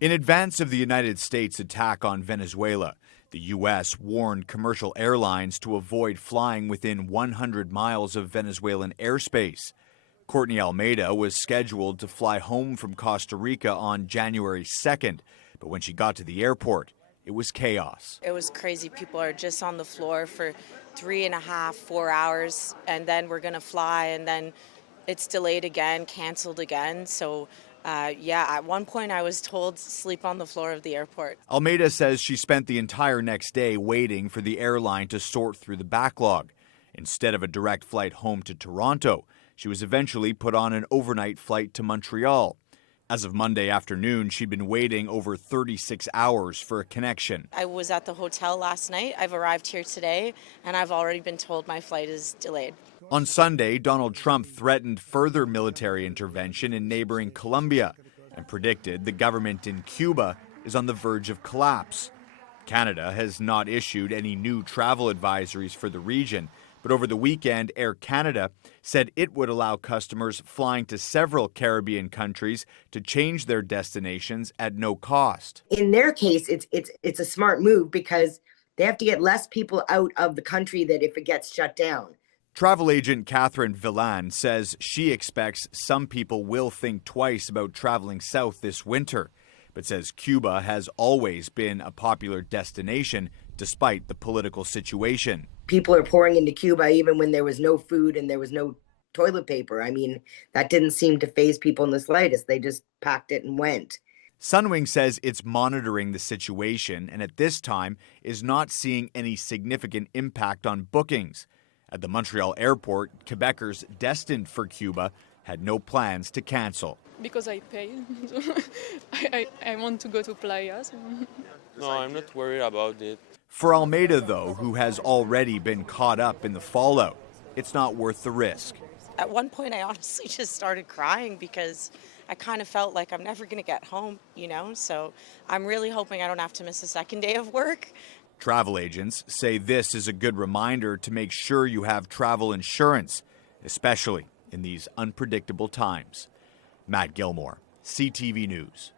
In advance of the United States' attack on Venezuela, the U.S. warned commercial airlines to avoid flying within 100 miles of Venezuelan airspace. Courtney Almeida was scheduled to fly home from Costa Rica on January 2nd, but when she got to the airport, it was chaos. It was crazy. People are just on the floor for 3.5, 4 hours, and then we're going to fly, and then it's delayed again, canceled again. So, at one point I was told sleep on the floor of the airport. Almeida says she spent the entire next day waiting for the airline to sort through the backlog. Instead of a direct flight home to Toronto, she was eventually put on an overnight flight to Montreal. As of Monday afternoon, she'd been waiting over 36 hours for a connection. I was at the hotel last night. I've arrived here today, and I've already been told my flight is delayed. On Sunday, Donald Trump threatened further military intervention in neighboring Colombia and predicted the government in Cuba is on the verge of collapse. Canada has not issued any new travel advisories for the region, but over the weekend, Air Canada said it would allow customers flying to several Caribbean countries to change their destinations at no cost. In their case, it's a smart move because they have to get less people out of the country that if it gets shut down. Travel agent Catherine Villan says she expects some people will think twice about traveling south this winter, but says Cuba has always been a popular destination despite the political situation. People are pouring into Cuba even when there was no food and there was no toilet paper. I mean, that didn't seem to faze people in the slightest. They just packed it and went. Sunwing says it's monitoring the situation and at this time is not seeing any significant impact on bookings. At the Montreal airport, Quebecers destined for Cuba had no plans to cancel. Because I pay. I want to go to playas. No, I'm not worried about it. For Almeida, though, who has already been caught up in the fallout, it's not worth the risk. At one point, I honestly just started crying because I kind of felt like I'm never going to get home, So I'm really hoping I don't have to miss a second day of work. Travel agents say this is a good reminder to make sure you have travel insurance, especially in these unpredictable times. Matt Gilmore, CTV News.